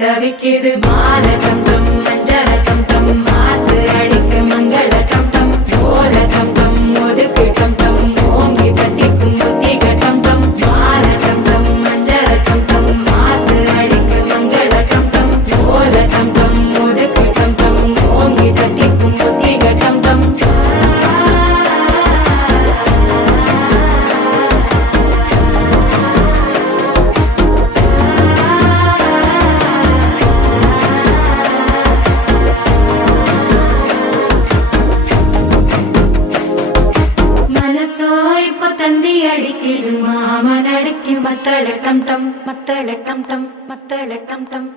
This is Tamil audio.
தவிக்குது மால டம் டம் மஞ்சள டம் டம் மாத்து அடிக்க மங்கள டம் டம் ஓல டம் டம் ஒதுக்கு டம் டம் ஓங்கி தட்டிக்கும் புத்திக டம் டம் மால டம் டம் மஞ்சள டம் டம் மாத்து அடிக்க மங்கள டம் டம் ஓல டம் டம் ஒதுக்கு டம் டம் ஓங்கி தட்டிக்கும் புத்திக டம் டம் தந்தி அடிக்குது மாமன் அடிக்கு மத்தள டம் டம் மத்தள டம் டம் மத்தள டம் டம்